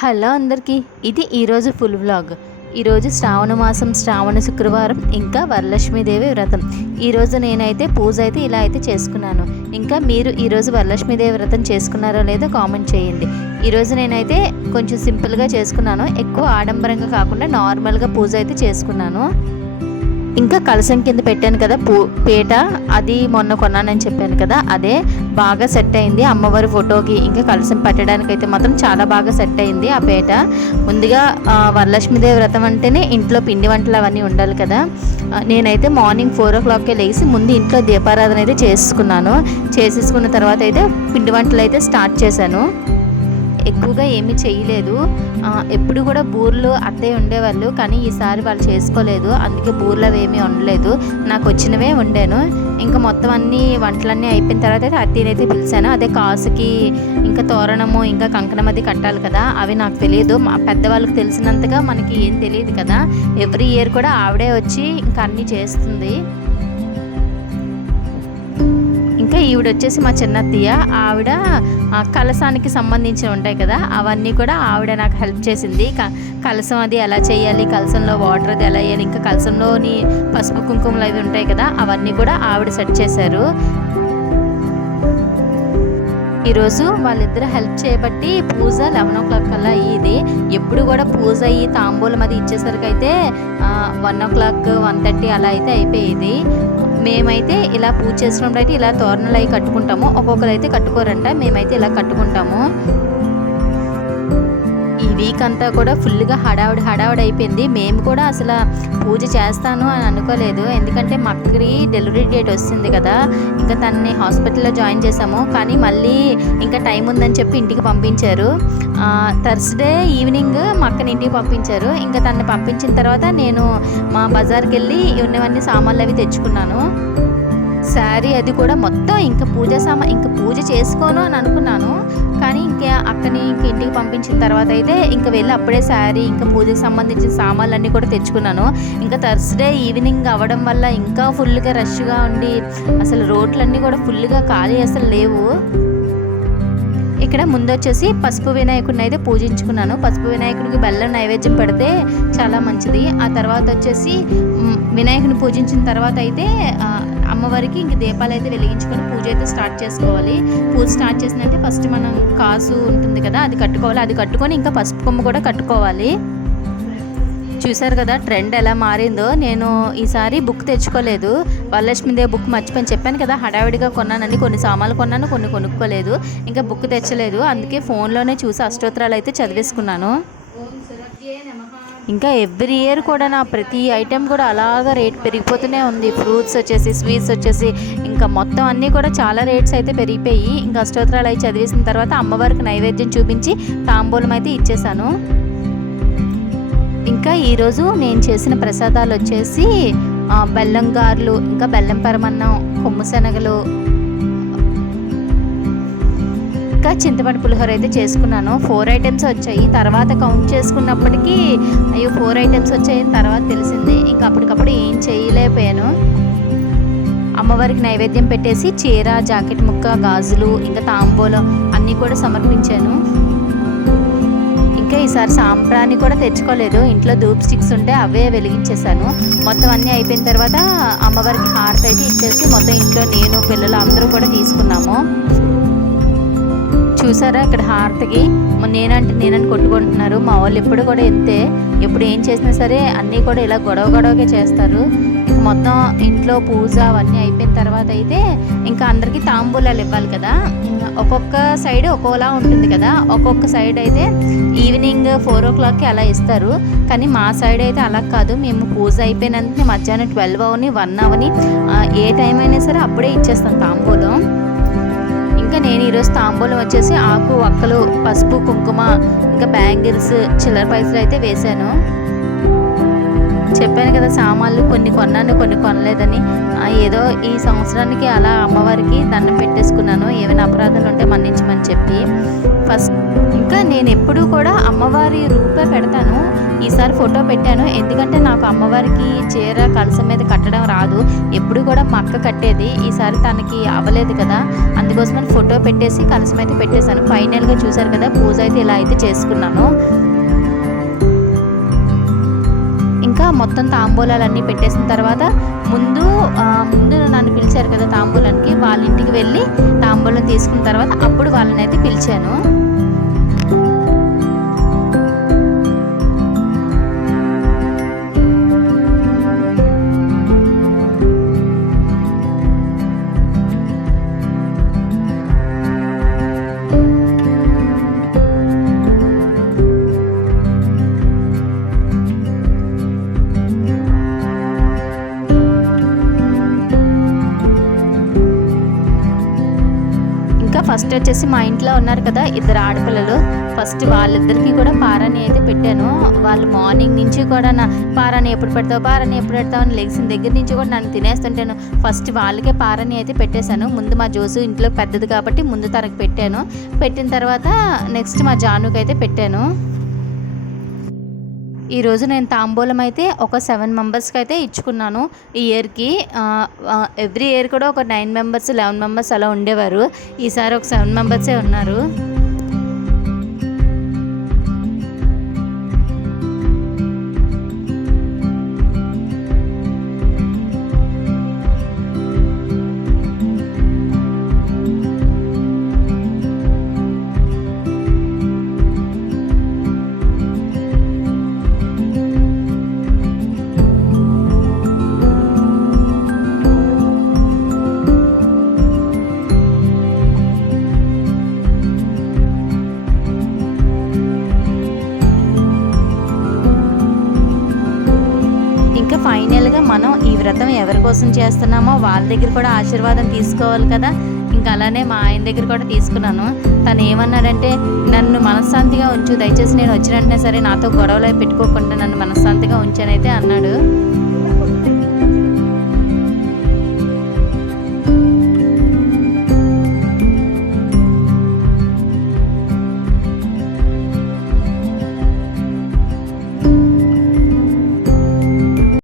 Hello అందరికీ, ఇది ఈరోజు ఫుల్ వ్లాగ్. ఈరోజు శ్రావణ మాసం శ్రావణ శుక్రవారం, ఇంకా వరలక్ష్మీదేవి వ్రతం. ఈరోజు నేనైతే పూజ అయితే ఇలా అయితే చేసుకున్నాను. ఇంకా మీరు ఈరోజు వరలక్ష్మీదేవి వ్రతం చేసుకున్నారో లేదో కామెంట్ చేయండి. ఈరోజు నేనైతే కొంచెం సింపుల్గా చేసుకున్నాను, ఎక్కువ ఆడంబరంగా కాకుండా నార్మల్గా పూజ అయితే చేసుకున్నాను. ఇంకా కలసం కింద పెట్టాను కదా పీట, అది మొన్న కొన్నానని చెప్పాను కదా, అదే బాగా సెట్ అయింది అమ్మవారి ఫోటోకి. ఇంకా కలసం పెట్టడానికి అయితే మాత్రం చాలా బాగా సెట్ అయింది ఆ పీట. ముందుగా వరలక్ష్మీదేవి వ్రతం అంటేనే ఇంట్లో పిండి వంటలు అవన్నీ ఉండాలి కదా. నేనైతే మార్నింగ్ 4 o'clockకే లేచి ముందు ఇంట్లో దీపారాధన అయితే చేసేసుకున్న తర్వాత అయితే పిండి వంటలు అయితే స్టార్ట్ చేశాను. ఎక్కువగా ఏమీ చేయలేదు. ఎప్పుడు కూడా బూర్లు అత్తయ్య ఉండేవాళ్ళు, కానీ ఈసారి వాళ్ళు చేసుకోలేదు, అందుకే బూర్లు అవి ఏమీ వండలేదు, నాకు వచ్చినవే వండాను. ఇంకా మొత్తం అన్ని వంటలన్నీ అయిపోయిన తర్వాత అయితే అత్తయ్యనైతే పిలిచాను. అదే కాసుకి ఇంకా తోరణము ఇంకా కంకణం అది కట్టాలి కదా, అవి నాకు తెలియదు. మా పెద్దవాళ్ళకి తెలిసినంతగా మనకి ఏం తెలియదు కదా. ఎవ్రీ ఇయర్ కూడా ఆవిడే వచ్చి ఇంకా అన్నీ చేస్తుంది. ఇంకా ఈవిడ వచ్చేసి మా చిన్నత్తయ్య, ఆవిడ కలసానికి సంబంధించి ఉంటాయి కదా, అవన్నీ కూడా ఆవిడ నాకు హెల్ప్ చేసింది. కలసం అది ఎలా చేయాలి, కలసంలో వాటర్ అది ఎలా వేయాలి, ఇంకా కలసంలోని పసుపు కుంకుమలు అవి ఉంటాయి కదా, అవన్నీ కూడా ఆవిడ సెట్ చేశారు. ఈరోజు వాళ్ళిద్దరు హెల్ప్ చేయబట్టి పూజ 11 o'clock కల్లా అయ్యింది. ఎప్పుడు కూడా పూజ అయ్యి తాంబూలం అది ఇచ్చేసరికి అయితే 1 o'clock 1:30 అలా అయితే అయిపోయేది. మేమైతే ఇలా పూజ చేసినప్పుడు అయితే ఇలా తోరణాలు అవి కట్టుకుంటాము, ఒక్కొక్కరు అయితే కట్టుకోరంట, మేమైతే ఇలా కట్టుకుంటాము. ఈ వీక్ అంతా కూడా ఫుల్గా హడావుడి అయిపోయింది. మేము కూడా అసలు పూజ చేస్తాను అని అనుకోలేదు, ఎందుకంటే మా అక్కడి డెలివరీ డేట్ వస్తుంది కదా, ఇంకా తనని హాస్పిటల్లో జాయిన్ చేసాము. కానీ మళ్ళీ ఇంకా టైం ఉందని చెప్పి ఇంటికి పంపించారు. థర్స్డే ఈవినింగ్ మా అక్కని ఇంటికి పంపించారు. ఇంకా తనని పంపించిన తర్వాత నేను మా బజార్కి వెళ్ళి ఉన్నవన్నీ సామాన్లు అవి తెచ్చుకున్నాను. శారీ అది కూడా మొత్తం ఇంకా పూజ చేసుకోను అని అనుకున్నాను, కానీ ఇంకా అక్కని ఇంటికి పంపించిన తర్వాత అయితే ఇంకా వెళ్ళి అప్పుడే శారీ ఇంకా పూజకు సంబంధించిన సామాన్లన్నీ కూడా తెచ్చుకున్నాను. ఇంకా థర్స్డే ఈవినింగ్ అవ్వడం వల్ల ఇంకా ఫుల్గా రష్గా ఉండి అసలు రోడ్లన్నీ కూడా ఫుల్గా ఖాళీ అసలు లేవు. ఇక్కడ ముందు వచ్చేసి పసుపు వినాయకుడిని అయితే పూజించుకున్నాను. పసుపు వినాయకుడికి బెల్లం నైవేద్యం పెడితే చాలా మంచిది. ఆ తర్వాత వచ్చేసి వినాయకుని పూజించిన తర్వాత అయితే అమ్మవారికి ఇంక దీపాలు అయితే వెలిగించుకొని పూజ అయితే స్టార్ట్ చేసుకోవాలి. పూజ స్టార్ట్ చేసినట్టే ఫస్ట్ మనం కాసు ఉంటుంది కదా, అది కట్టుకోవాలి. అది కట్టుకొని ఇంకా పసుపు కొమ్ము కూడా కట్టుకోవాలి. చూసారు కదా ట్రెండ్ ఎలా మారిందో. నేను ఈసారి బుక్ తెచ్చుకోలేదు, వరలక్ష్మీదేవి బుక్ మర్చిపోయి చెప్పాను కదా, హడావిడిగా కొన్నానని. కొన్ని సామాన్లు కొన్నాను, కొన్ని కొనుక్కోలేదు, ఇంకా బుక్ తెచ్చలేదు. అందుకే ఫోన్లోనే చూసి అష్టోత్తరాలు అయితే చదివేసుకున్నాను. ఇంకా ఎవ్రీ ఇయర్ కూడా నా ప్రతి ఐటెం కూడా అలాగా రేట్ పెరిగిపోతూనే ఉంది. ఫ్రూట్స్ వచ్చేసి, స్వీట్స్ వచ్చేసి, ఇంకా మొత్తం అన్నీ కూడా చాలా రేట్స్ అయితే పెరిగిపోయి ఇంకా అష్టోత్తరాలు అయితే చదివేసిన తర్వాత అమ్మవారికి నైవేద్యం చూపించి తాంబూలం అయితే ఇచ్చేసాను. ఇంకా ఈరోజు నేను చేసిన ప్రసాదాలు వచ్చేసి బెల్లం గారెలు, ఇంకా బెల్లం పరమన్నం, కొమ్ము శనగలు, ఇంకా చింతపండు పులిహోర అయితే చేసుకున్నాను. 4 items వచ్చాయి. తర్వాత కౌంట్ చేసుకున్నప్పటికీ అయ్యో 4 items వచ్చాయని తర్వాత తెలిసింది. ఇంకా అప్పటికప్పుడు ఏం చేయలేకపోయాను. అమ్మవారికి నైవేద్యం పెట్టేసి చీర, జాకెట్ ముక్క, గాజులు, ఇంకా తాంబూలం అన్నీ కూడా సమర్పించాను. ఇంకా ఈసారి సాంబ్రాణి కూడా తెచ్చుకోలేదు, ఇంట్లో ధూప్ స్టిక్స్ ఉంటే అవే వెలిగించేశాను. మొత్తం అన్నీ అయిపోయిన తర్వాత అమ్మవారికి హారతి అయితే ఇచ్చేసి మొత్తం ఇంట్లో నేను పిల్లలు అందరూ కూడా తీసుకున్నాము. చూసారా ఇక్కడ హారతికి నేనని కొట్టుకుంటున్నారు. మా వాళ్ళు ఎప్పుడు కూడా ఎంతే, ఎప్పుడు ఏం చేసినా సరే అన్నీ కూడా ఇలా గొడవగా చేస్తారు. ఇంక మొత్తం ఇంట్లో పూజ అవన్నీ అయిపోయిన తర్వాత అయితే ఇంకా అందరికీ తాంబూలాలు ఇవ్వాలి కదా. ఒక్కొక్క సైడ్ ఒక్కోలా ఉంటుంది కదా, ఒక్కొక్క సైడ్ అయితే ఈవినింగ్ 4 o'clockకి అలా ఇస్తారు. కానీ మా సైడ్ అయితే అలా కాదు, మేము పూజ అయిపోయినందుకు మధ్యాహ్నం 12 అవని 1 అవని ఏ టైం అయినా సరే అప్పుడే ఇచ్చేస్తాం తాంబూలం. ఇంకా నేను ఈరోజు తాంబూలం వచ్చేసి ఆకు, వక్కలు, పసుపు, కుంకుమ, ఇంకా బ్యాంగిల్స్, చిల్లర పైసలు అయితే వేశాను. చెప్పాను కదా, సామాన్లు కొన్ని కొన్నాను, కొన్ని కొనలేదని. ఏదో ఈ సంవత్సరానికి అలా అమ్మవారికి దండం పెట్టేసుకున్నాను, ఏమైనా అపరాధాలు ఉంటే మన్నించమని చెప్పి. ఫస్ట్ ఇంకా నేను ఎప్పుడూ కూడా అమ్మవారి రూపే పెడతాను. ఈసారి ఫోటో పెట్టాను, ఎందుకంటే నాకు అమ్మవారికి చీర కలసం మీద కట్టడం రాదు. ఎప్పుడు కూడా మా అక్క కట్టేది, ఈసారి తనకి అవ్వలేదు కదా, అందుకోసమని ఫోటో పెట్టేసి కలసం అయితే పెట్టేశాను. ఫైనల్గా చూసారు కదా, పూజ అయితే ఇలా అయితే చేసుకున్నాను. ఇంకా మొత్తం తాంబూలాలన్నీ పెట్టేసిన తర్వాత ముందు నన్ను పిలిచారు కదా తాంబూలానికి, వాళ్ళ ఇంటికి వెళ్ళి తాంబూలం తీసుకున్న తర్వాత అప్పుడు వాళ్ళని అయితే పిలిచాను. ఫస్ట్ వచ్చేసి మా ఇంట్లో ఉన్నారు కదా ఇద్దరు ఆడపిల్లలు, ఫస్ట్ వాళ్ళిద్దరికీ కూడా పారాని అయితే పెట్టాను. వాళ్ళు మార్నింగ్ నుంచి కూడా నా పారాని ఎప్పుడు పెడతావు అని లెగ్సిన దగ్గర నుంచి కూడా నన్ను తినేస్తుంటాను. ఫస్ట్ వాళ్ళకే పారాని అయితే పెట్టేశాను. ముందు మా జోసు ఇంట్లో పెద్దది కాబట్టి ముందు తనకు పెట్టాను. పెట్టిన తర్వాత నెక్స్ట్ మా జానుకి అయితే పెట్టాను. ఈరోజు నేను తాంబూలం అయితే ఒక 7 మెంబర్స్కి అయితే ఇచ్చుకున్నాను. ఈ ఇయర్కి ఎవ్రీ ఇయర్ కూడా ఒక 9 మెంబర్స్ 11 మెంబర్స్ అలా ఉండేవారు. ఈసారి ఒక 7 మెంబర్సే ఉన్నారు. ఫైనల్గా మనం ఈ వ్రతం ఎవరి కోసం చేస్తున్నామో వాళ్ళ దగ్గర కూడా ఆశీర్వాదం తీసుకోవాలి కదా. ఇంకా అలానే మా ఆయన దగ్గర కూడా తీసుకున్నాను. తను ఏమన్నాడంటే, నన్ను మనశ్శాంతిగా ఉంచు, దయచేసి నేను వచ్చినట్టే సరే నాతో గొడవలు పెట్టుకోకుండా నన్ను మనశ్శాంతిగా ఉంచానైతే అన్నాడు.